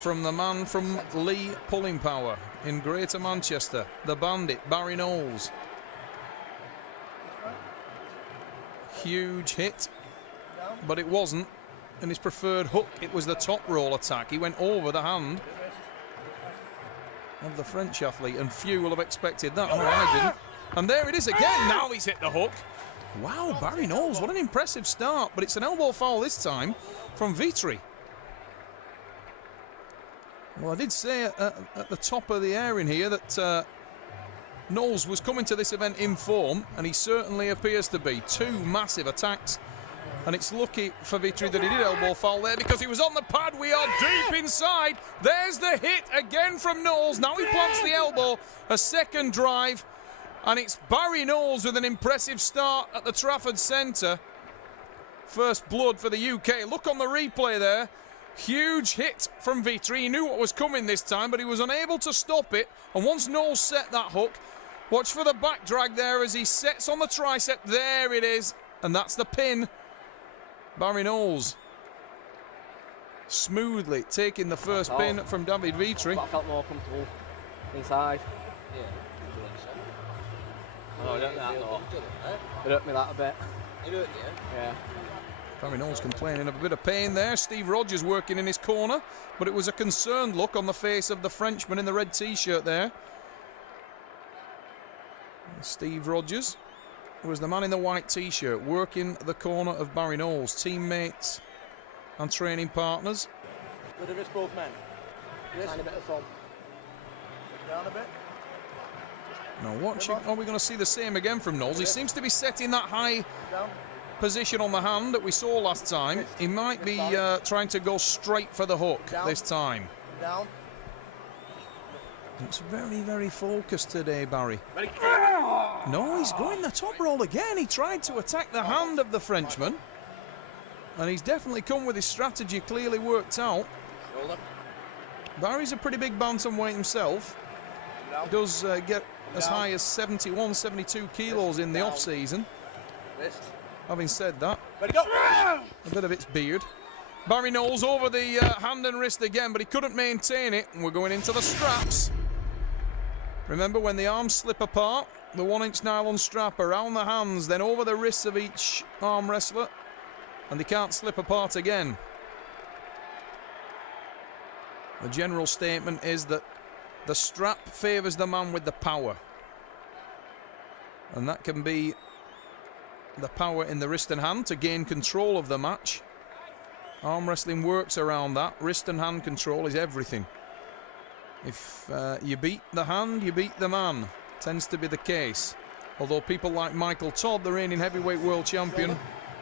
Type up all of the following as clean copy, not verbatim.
From the man from Lee Pulling Power in Greater Manchester, the Bandit, Barry Knowles. Huge hit, but it wasn't in his preferred hook. It was the top roll attack. He went over the hand of the French athlete, and few will have expected that. Oh, I didn't. And there it is again. Now he's hit the hook. Wow, Barry Knowles, what an impressive start. But it's an elbow foul this time from Vitry. Well, I did say at the top of the air in here that Knowles was coming to this event in form, and he certainly appears to be. Two massive attacks, and it's lucky for Vitry that he did elbow foul there because he was on the pad. We are deep inside. There's the hit again from Knowles. Now he plants the elbow, a second drive, and it's Barry Knowles with an impressive start at the Trafford Centre. First blood for the UK. Look on the replay there. Huge hit from Vitry. He knew what was coming this time, but he was unable to stop it. And once Knowles set that hook, watch for the back drag there as he sets on the tricep. There it is. And that's the pin. Barry Knowles smoothly taking the first pin from David Vitry. But I felt more comfortable inside. Yeah. Oh, I don't know that though. It hurt me that a bit. It hurt you? Yeah. Barry Knowles complaining of a bit of pain there. Steve Rogers working in his corner, but it was a concerned look on the face of the Frenchman in the red t-shirt there. Steve Rogers was the man in the white t-shirt working the corner of Barry Knowles. Teammates and training partners. With the wrist both men. Tiny bit of foam. Down a bit. Now watching, are we going to see the same again from Knowles? He seems to be setting that high position on the hand that we saw last time. He might be trying to go straight for the hook this time. Down. It's very, very focused today, Barry. No, he's going the top roll again. He tried to attack the hand of the Frenchman, and he's definitely come with his strategy clearly worked out. Barry's a pretty big bantamweight himself. He does get as high as 71, 72 kilos in the off-season. Having said that, a bit of it's beard. Barry Knowles over the hand and wrist again, but he couldn't maintain it, and we're going into the straps. Remember, when the arms slip apart, the 1-inch nylon strap around the hands, then over the wrists of each arm wrestler, and they can't slip apart again. The general statement is that the strap favours the man with the power, and that can be the power in the wrist and hand to gain control of the match. Arm wrestling works around that. Wrist and hand control is everything. If you beat the hand, you beat the man. Tends to be the case. Although people like Michael Todd, the reigning heavyweight world champion,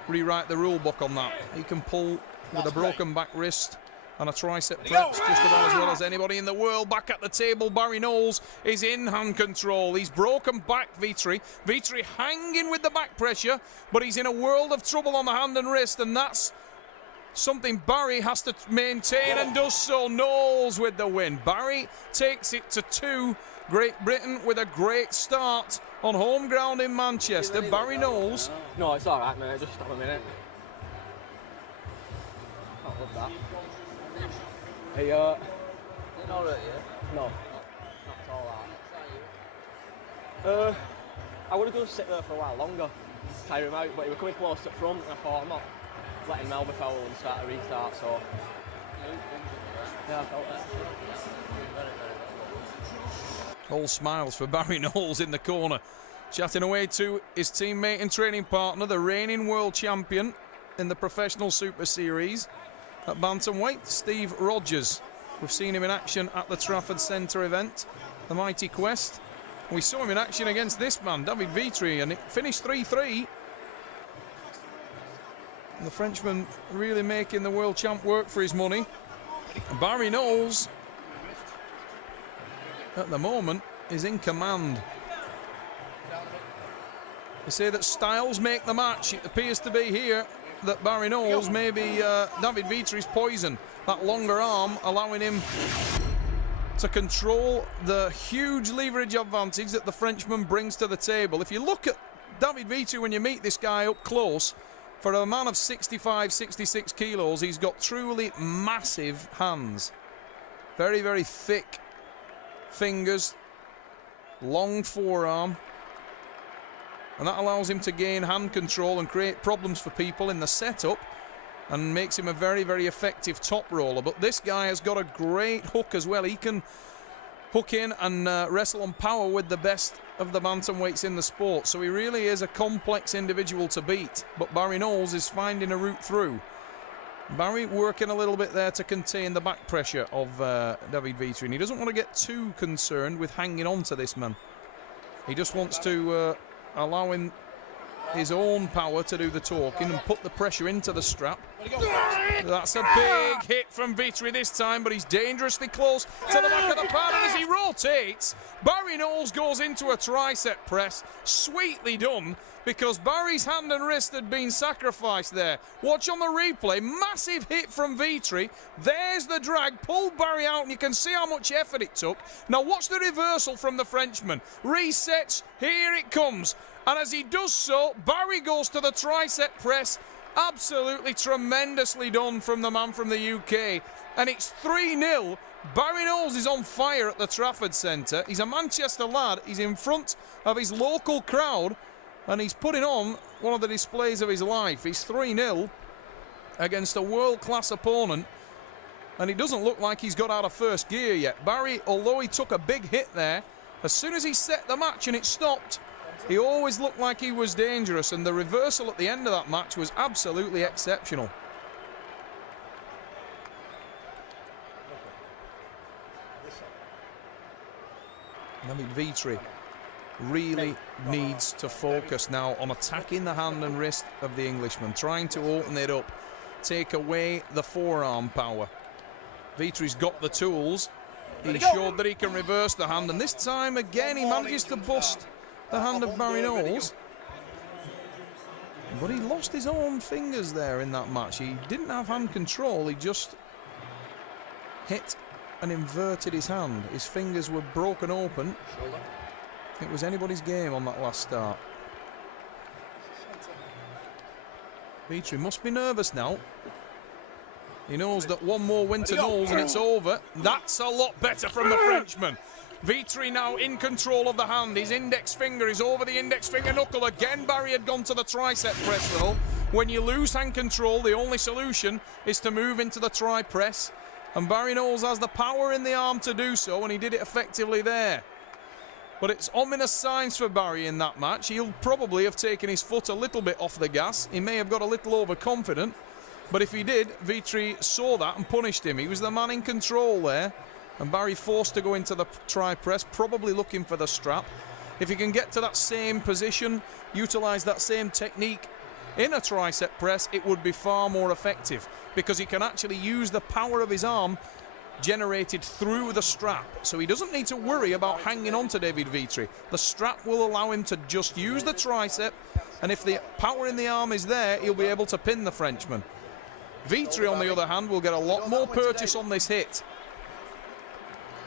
rewrite the rule book on that. He can pull with a broken back wrist and a tricep perhaps just about as well as anybody in the world. Back at the table, Barry Knowles is in hand control. He's broken back Vitry. Vitry hanging with the back pressure, but he's in a world of trouble on the hand and wrist, and that's something Barry has to maintain and does so. Knowles with the win. Barry takes it to 2. Great Britain with a great start on home ground in Manchester. Barry Knowles. No, it's alright, mate. Just stop a minute. I love that. Hey, You're not hurt, yeah? No. Not at all that. I would have gone to sit there for a while longer, tire him out, but he was coming close to the front, and I thought, I'm not letting Melba foul and start a restart, so yeah, I felt that. All smiles for Barry Knowles in the corner, chatting away to his teammate and training partner, the reigning world champion in the Professional Super Series at bantamweight, Steve Rogers. We've seen him in action at the Trafford Centre event, the Mighty Quest. We saw him in action against this man, David Vitry, and it finished 3-3. The Frenchman really making the world champ work for his money. Barry Knowles, at the moment, is in command. They say that styles make the match. It appears to be here that Barry Knowles may be David Vitry's poison. That longer arm allowing him to control the huge leverage advantage that the Frenchman brings to the table. If you look at David Vitry when you meet this guy up close, for a man of 65, 66 kilos, he's got truly massive hands. Very, very thick fingers, long forearm. And that allows him to gain hand control and create problems for people in the setup and makes him a very, very effective top roller. But this guy has got a great hook as well. He can hook in and wrestle on power with the best of the bantamweights in the sport. So he really is a complex individual to beat. But Barry Knowles is finding a route through. Barry working a little bit there to contain the back pressure of David Vitry. And he doesn't want to get too concerned with hanging on to this man. He just wants to allow him his own power to do the talking and put the pressure into the strap. That's a big hit from Vitry this time, but he's dangerously close to the back of the pad, and as he rotates, Barry Knowles goes into a tricep press. Sweetly done, because Barry's hand and wrist had been sacrificed there. Watch on the replay, massive hit from Vitry. There's the drag, pulled Barry out, and you can see how much effort it took. Now watch the reversal from the Frenchman. Resets, here it comes. And as he does so, Barry goes to the tricep press. Absolutely tremendously done from the man from the UK. And it's 3-0. Barry Knowles is on fire at the Trafford Centre. He's a Manchester lad. He's in front of his local crowd. And he's putting on one of the displays of his life. He's 3-0 against a world-class opponent. And it doesn't look like he's got out of first gear yet. Barry, although he took a big hit there, as soon as he set the match and it stopped, he always looked like he was dangerous, and the reversal at the end of that match was absolutely exceptional. David Vitry really needs to focus now on attacking the hand and wrist of the Englishman, trying to open it up, take away the forearm power. Vitry's got the tools. He showed that he can reverse the hand, and this time again he manages to bust the hand of Barry Knowles. But he lost his own fingers there in that match. He didn't have hand control, he just hit and inverted his hand. His fingers were broken open. It was anybody's game on that last start. Vitry must be nervous now. He knows that one more win to Knowles and it's over. That's a lot better from the Frenchman. Vitry now in control of the hand. His index finger is over the index finger knuckle. Again, Barry had gone to the tricep press level. When you lose hand control, the only solution is to move into the tri-press. And Barry Knowles has the power in the arm to do so, and he did it effectively there. But it's ominous signs for Barry in that match. He'll probably have taken his foot a little bit off the gas. He may have got a little overconfident. But if he did, Vitry saw that and punished him. He was the man in control there. And Barry forced to go into the tri-press, probably looking for the strap. If he can get to that same position, utilise that same technique in a tricep press, it would be far more effective, because he can actually use the power of his arm generated through the strap. So he doesn't need to worry about hanging on to David Vitry. The strap will allow him to just use the tricep, and if the power in the arm is there, he'll be able to pin the Frenchman. Vitry, on the other hand, will get a lot more purchase on this hit.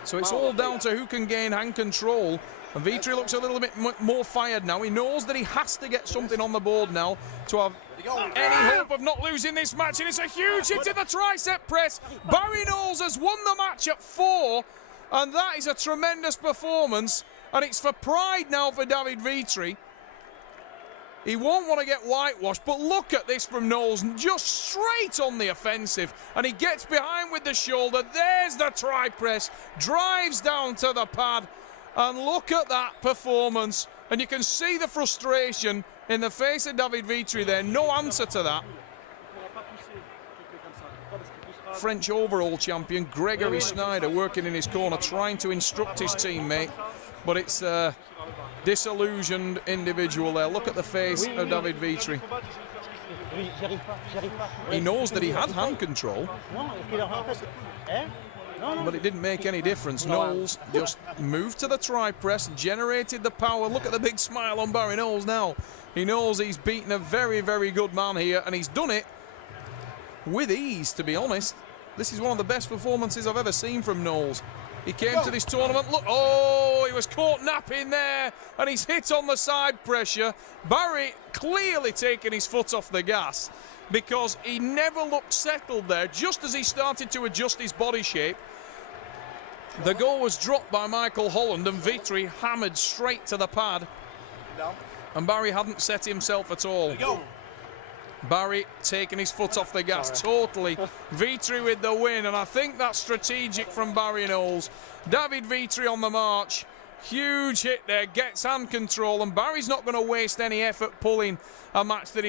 So it's all down to who can gain hand control. And Vitry looks a little bit more fired now. He knows that he has to get something on the board now to have any hope of not losing this match. And it's a huge hit in the tricep press. Barry Knowles has won the match at 4. And that is a tremendous performance. And it's for pride now for David Vitry. He won't want to get whitewashed, but look at this from Knowles, just straight on the offensive, and he gets behind with the shoulder. There's the tri-press, drives down to the pad, and look at that performance. And you can see the frustration in the face of David Vitry there. No answer to that. French overall champion Gregory Snyder working in his corner, trying to instruct his teammate, but it's disillusioned individual there. Look at the face of David Vitry. He knows that he had hand control, but it didn't make any difference. Knowles just moved to the tri-press, generated the power. Look at the big smile on Barry Knowles now. He knows he's beaten a very, very good man here, and he's done it with ease, to be honest. This is one of the best performances I've ever seen from Knowles. He came to this tournament, look, oh, he was caught napping there, and he's hit on the side pressure. Barry clearly taking his foot off the gas, because he never looked settled there. Just as he started to adjust his body shape, The goal was dropped by Michael Holland and Vitry hammered straight to the pad. And Barry hadn't set himself at all. Barry taking his foot off the gas totally. Vitry with the win, and I think that's strategic from Barry Knowles. David Vitry on the march. Huge hit there, gets hand control, and Barry's not going to waste any effort pulling a match that he